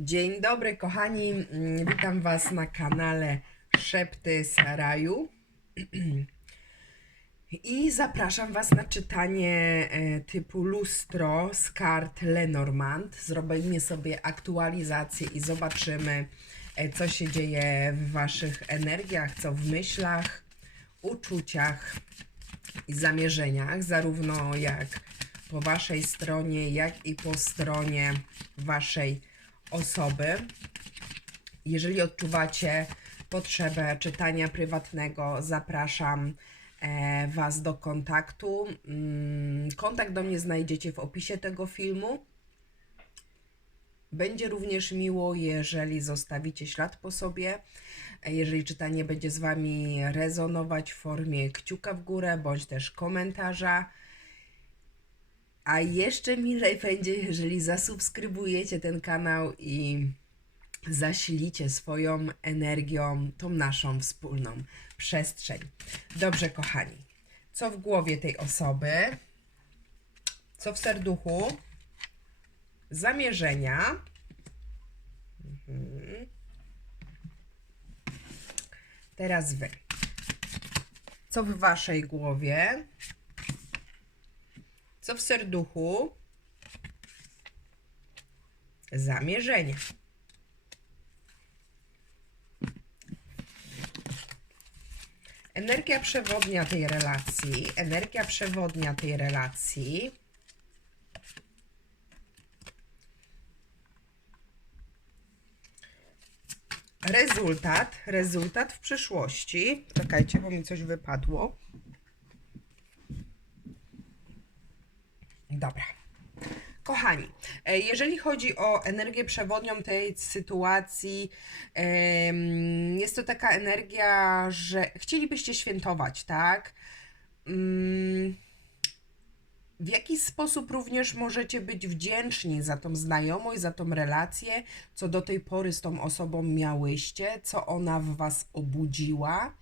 Dzień dobry, kochani. Mm, Witam Was na kanale Szepty Saraju. I zapraszam Was na czytanie e, typu lustro z kart Lenormand. Zrobimy sobie aktualizację i zobaczymy, e, co się dzieje w Waszych energiach, co w myślach, uczuciach i zamierzeniach, zarówno jak po Waszej stronie, jak i po stronie Waszej osoby. Jeżeli odczuwacie potrzebę czytania prywatnego, zapraszam e, Was do kontaktu. Mm, Kontakt do mnie znajdziecie w opisie tego filmu. Będzie również miło, jeżeli zostawicie ślad po sobie. E, Jeżeli czytanie będzie z Wami rezonować w formie kciuka w górę bądź też komentarza. A jeszcze milej będzie, jeżeli zasubskrybujecie ten kanał i zasilicie swoją energią tą naszą wspólną przestrzeń. Dobrze, kochani. Co w głowie tej osoby? Co w serduchu? Zamierzenia. Mhm. Teraz wy. Co w waszej głowie? Co w serduchu? Zamierzenia. Energia przewodnia tej relacji, energia przewodnia tej relacji. Rezultat, rezultat w przyszłości. Czekajcie, bo mi coś wypadło. Dobra. Kochani, e, jeżeli chodzi o energię przewodnią tej sytuacji, jest to taka energia, że chcielibyście świętować, tak? Mm, W jaki sposób również możecie być wdzięczni za tą znajomość, za tą relację, co do tej pory z tą osobą miałyście, co ona w Was obudziła,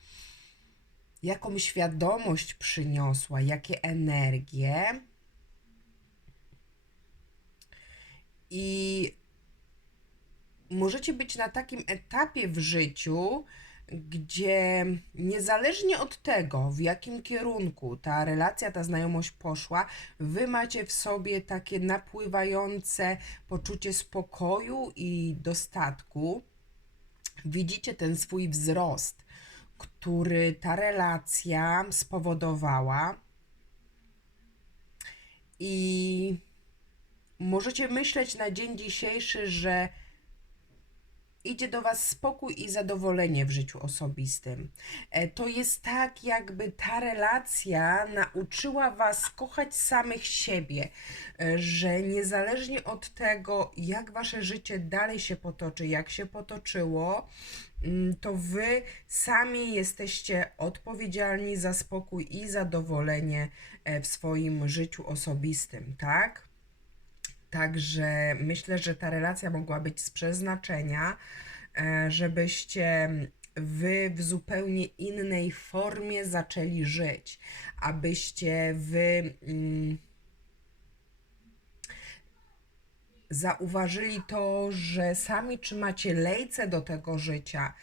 jaką świadomość przyniosła, jakie energie. I możecie być na takim etapie w życiu, gdzie niezależnie od tego, w jakim kierunku ta relacja, ta znajomość poszła, wy macie w sobie takie napływające poczucie spokoju i dostatku. Widzicie ten swój wzrost, który ta relacja spowodowała. I możecie myśleć na dzień dzisiejszy, że idzie do Was spokój i zadowolenie w życiu osobistym. E, To jest tak, jakby ta relacja nauczyła Was kochać samych siebie, e, że niezależnie od tego, jak Wasze życie dalej się potoczy, jak się potoczyło, mm, to Wy sami jesteście odpowiedzialni za spokój i zadowolenie e, w swoim życiu osobistym, tak? Także myślę, że ta relacja mogła być z przeznaczenia, e, żebyście wy w zupełnie innej formie zaczęli żyć, abyście wy mm, zauważyli to, że sami trzymacie lejce do tego życia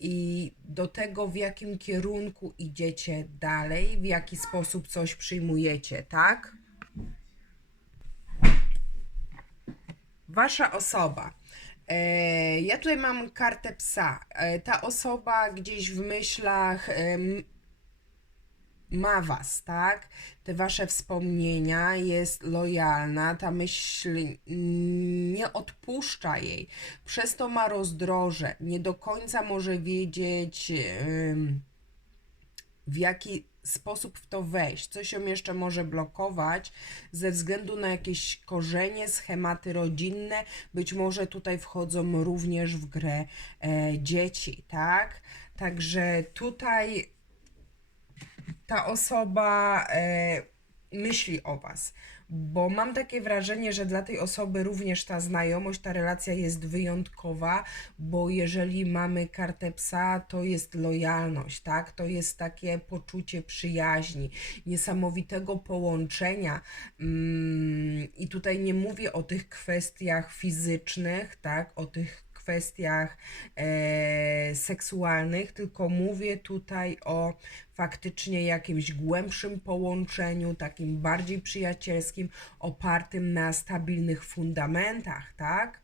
i do tego, w jakim kierunku idziecie dalej, w jaki sposób coś przyjmujecie, tak? Wasza osoba. E, ja tutaj mam kartę psa. E, ta osoba gdzieś w myślach ma was, tak? Te wasze wspomnienia, jest lojalna, ta myśl nie odpuszcza jej. Przez to ma rozdroże. Nie do końca może wiedzieć. w jaki sposób w to wejść, co się jeszcze może blokować ze względu na jakieś korzenie, schematy rodzinne, być może tutaj wchodzą również w grę e, dzieci, tak? Także tutaj ta osoba e, myśli o Was, bo mam takie wrażenie, że dla tej osoby również ta znajomość, ta relacja jest wyjątkowa, bo jeżeli mamy kartę psa, to jest lojalność, tak? To jest takie poczucie przyjaźni, niesamowitego połączenia. Mm, I tutaj nie mówię o tych kwestiach fizycznych, tak? O tych kwestiach e, seksualnych, tylko mówię tutaj o faktycznie jakimś głębszym połączeniu, takim bardziej przyjacielskim, opartym na stabilnych fundamentach, tak?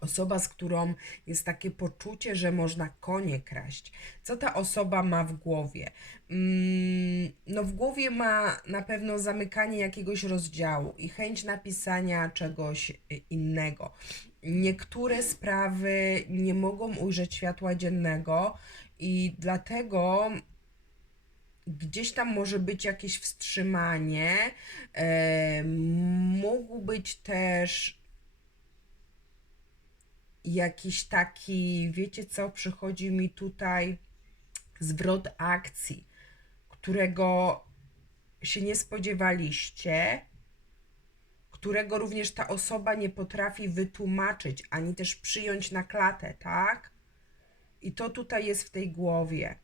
Osoba, z którą jest takie poczucie, że można konie kraść. Co ta osoba ma w głowie? Mm, no, w głowie ma na pewno zamykanie jakiegoś rozdziału i chęć napisania czegoś y, innego. Niektóre sprawy nie mogą ujrzeć światła dziennego, i dlatego gdzieś tam może być jakieś wstrzymanie. E, mógł być też jakiś taki, wiecie co, przychodzi mi tutaj zwrot akcji, którego się nie spodziewaliście, którego również ta osoba nie potrafi wytłumaczyć, ani też przyjąć na klatę, tak? I to tutaj jest w tej głowie.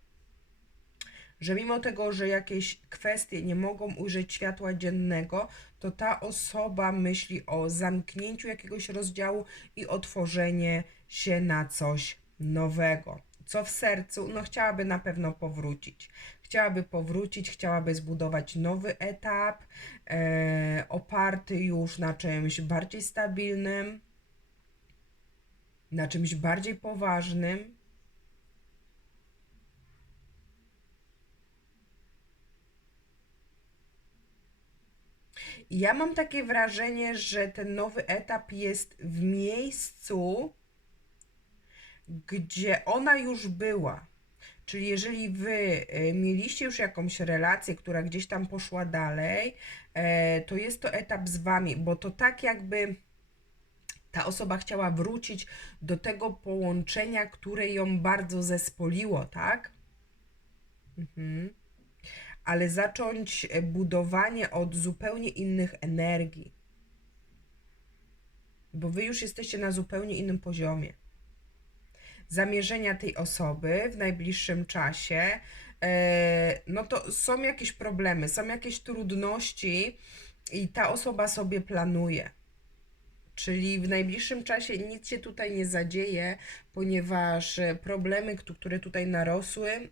Że mimo tego, że jakieś kwestie nie mogą ujrzeć światła dziennego, to ta osoba myśli o zamknięciu jakiegoś rozdziału i otworzenie się na coś nowego. Co w sercu? No, chciałaby na pewno powrócić. Chciałaby powrócić, chciałaby zbudować nowy etap, e, oparty już na czymś bardziej stabilnym, na czymś bardziej poważnym. Ja mam takie wrażenie, że ten nowy etap jest w miejscu, gdzie ona już była. Czyli jeżeli wy e, mieliście już jakąś relację, która gdzieś tam poszła dalej, e, to jest to etap z wami, bo to tak jakby ta osoba chciała wrócić do tego połączenia, które ją bardzo zespoliło, tak? Mhm. Ale zacząć e, budowanie od zupełnie innych energii. Bo wy już jesteście na zupełnie innym poziomie zamierzenia tej osoby w najbliższym czasie, e, no to są jakieś problemy, są jakieś trudności i ta osoba sobie planuje. Czyli w najbliższym czasie nic się tutaj nie zadzieje, ponieważ problemy, które tutaj narosły,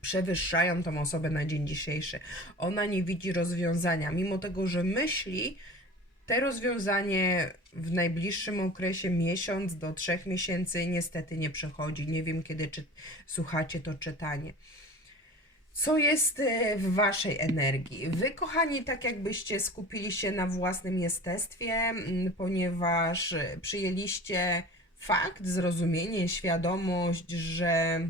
przewyższają tą osobę na dzień dzisiejszy. Ona nie widzi rozwiązania, mimo tego, że myśli, te rozwiązanie w najbliższym okresie, miesiąc do trzech miesięcy, niestety nie przechodzi. Nie wiem, kiedy czy, słuchacie to czytanie. Co jest e, w Waszej energii? Wy, kochani, tak jakbyście skupili się na własnym jestestwie, ponieważ e, przyjęliście fakt, zrozumienie, świadomość, że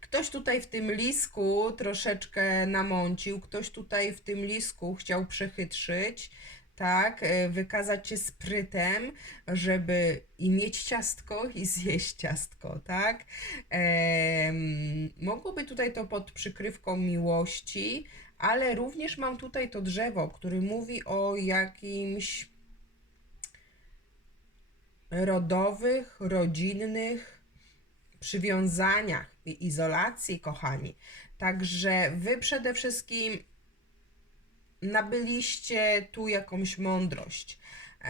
ktoś tutaj w tym lisku troszeczkę namącił, ktoś tutaj w tym lisku chciał przechytrzyć tak, e, wykazać się sprytem, żeby i mieć ciastko, i zjeść ciastko, tak. Ehm, mogłoby tutaj to pod przykrywką miłości, ale również mam tutaj to drzewo, który mówi o jakimś rodowych, rodzinnych przywiązaniach i izolacji, kochani. Także wy przede wszystkim nabyliście tu jakąś mądrość,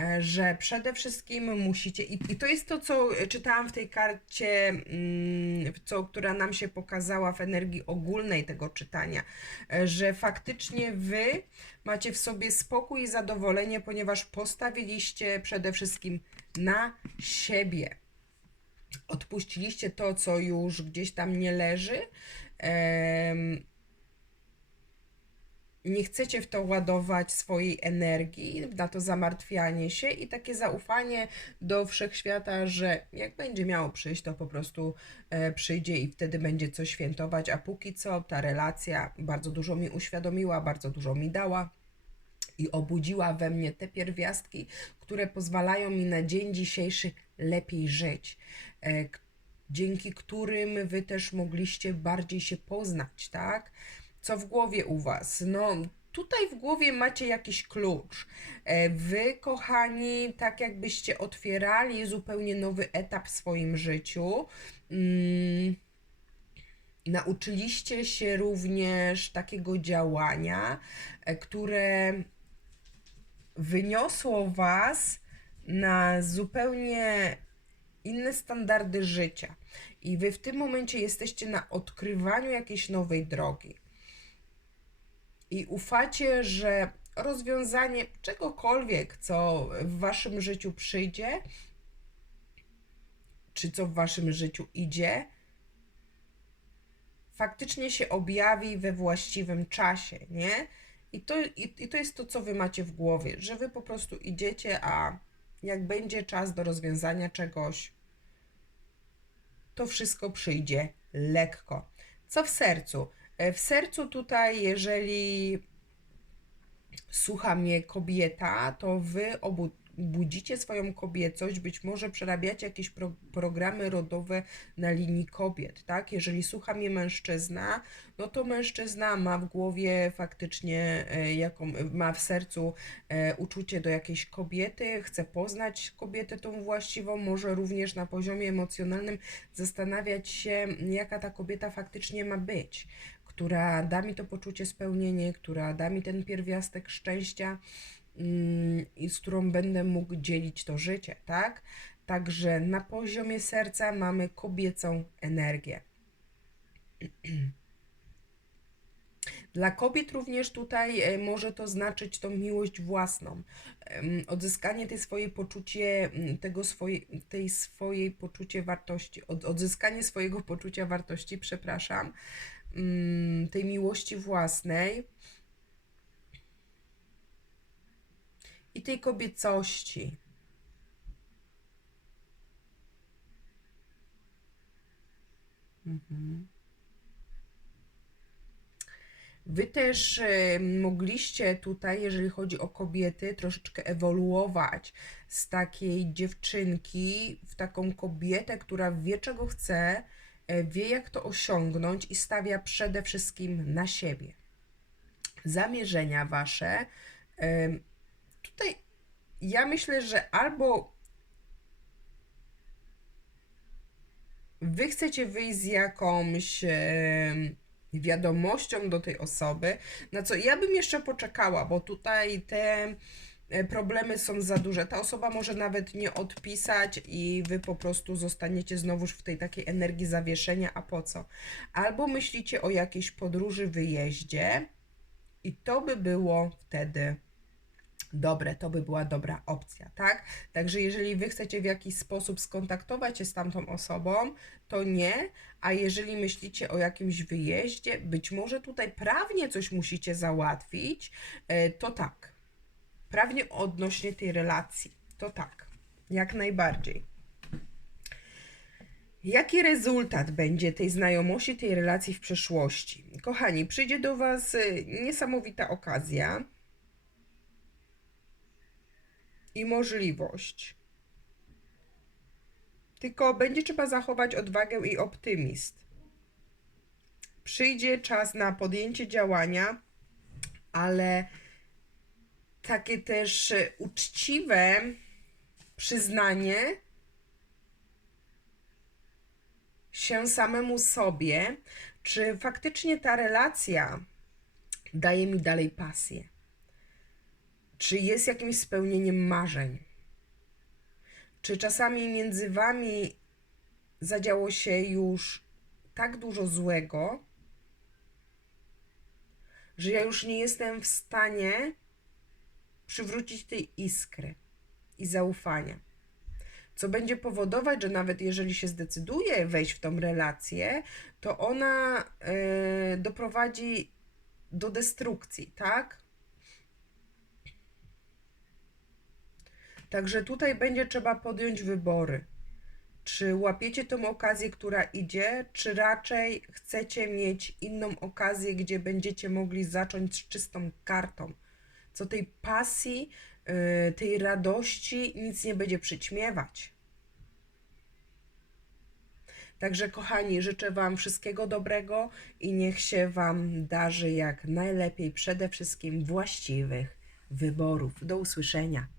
e, że przede wszystkim musicie, i, i to jest to, co czytałam w tej karcie, mm, co, która nam się pokazała w energii ogólnej tego czytania, e, że faktycznie wy macie w sobie spokój i zadowolenie, ponieważ postawiliście przede wszystkim na siebie. Odpuściliście to, co już gdzieś tam nie leży nie chcecie w to ładować swojej energii, na to zamartwianie się i takie zaufanie do wszechświata, że jak będzie miało przyjść, to po prostu e, przyjdzie i wtedy będzie coś świętować. A póki co ta relacja bardzo dużo mi uświadomiła, bardzo dużo mi dała i obudziła we mnie te pierwiastki, które pozwalają mi na dzień dzisiejszy lepiej żyć. E, dzięki którym wy też mogliście bardziej się poznać, tak? Co w głowie u Was? No, tutaj w głowie macie jakiś klucz. E, Wy, kochani, tak jakbyście otwierali zupełnie nowy etap w swoim życiu. Mm, Nauczyliście się również takiego działania, e, które wyniosło Was na zupełnie inne standardy życia. I Wy w tym momencie jesteście na odkrywaniu jakiejś nowej drogi. I ufacie, że rozwiązanie czegokolwiek, co w Waszym życiu przyjdzie, czy co w Waszym życiu idzie, faktycznie się objawi we właściwym czasie, nie? I to, i, I to jest to, co wy macie w głowie, że wy po prostu idziecie, a jak będzie czas do rozwiązania czegoś, to wszystko przyjdzie lekko. Co w sercu? E, W sercu tutaj, jeżeli słucha mnie kobieta, to wy obu budzicie swoją kobiecość, być może przerabiacie jakieś pro, programy rodowe na linii kobiet, tak? Jeżeli słucha mnie mężczyzna, no to mężczyzna ma w głowie faktycznie, e, jaką, ma w sercu e, uczucie do jakiejś kobiety, chce poznać kobietę tą właściwą, może również na poziomie emocjonalnym zastanawiać się, jaka ta kobieta faktycznie ma być która da mi to poczucie spełnienia, która da mi ten pierwiastek szczęścia i z którą będę mógł dzielić to życie, tak? Także na poziomie serca mamy kobiecą energię. Dla kobiet również tutaj e, może to znaczyć tą miłość własną, odzyskanie tej swojej poczucie, tego swoje, tej swojej poczucie wartości, od, odzyskanie swojego poczucia wartości, przepraszam, mm, tej miłości własnej i tej kobiecości. Mhm. Wy też e, mogliście tutaj, jeżeli chodzi o kobiety, troszeczkę ewoluować z takiej dziewczynki w taką kobietę, która wie, czego chce, e, wie, jak to osiągnąć i stawia przede wszystkim na siebie. Zamierzenia wasze. Tutaj ja myślę, że albo wy chcecie wyjść z jakąś wiadomością do tej osoby, na co ja bym jeszcze poczekała, bo tutaj te e, problemy są za duże. Ta osoba może nawet nie odpisać i wy po prostu zostaniecie znowuż w tej takiej energii zawieszenia, a po co? Albo myślicie o jakiejś podróży, wyjeździe i to by było wtedy dobre, to by była dobra opcja, tak? Także jeżeli wy chcecie w jakiś sposób skontaktować się z tamtą osobą, to nie, a jeżeli myślicie o jakimś wyjeździe, być może tutaj prawnie coś musicie załatwić, e, to tak. Prawnie odnośnie tej relacji, to tak. Jak najbardziej. Jaki rezultat będzie tej znajomości, tej relacji w przyszłości? Kochani, przyjdzie do Was y, niesamowita okazja i możliwość. Tylko będzie trzeba zachować odwagę i optymizm. Przyjdzie czas na podjęcie działania, ale takie też uczciwe przyznanie się samemu sobie, czy faktycznie ta relacja daje mi dalej pasję. Czy jest jakimś spełnieniem marzeń? Czy czasami między wami zadziało się już tak dużo złego, że ja już nie jestem w stanie przywrócić tej iskry i zaufania? Co będzie powodować, że nawet jeżeli się zdecyduje wejść w tą relację, to ona e, doprowadzi do destrukcji, tak? Także tutaj będzie trzeba podjąć wybory. Czy łapiecie tą okazję, która idzie, czy raczej chcecie mieć inną okazję, gdzie będziecie mogli zacząć z czystą kartą? Co tej pasji, yy, tej radości nic nie będzie przyćmiewać. Także, kochani, życzę Wam wszystkiego dobrego i niech się Wam darzy jak najlepiej, przede wszystkim właściwych wyborów. Do usłyszenia.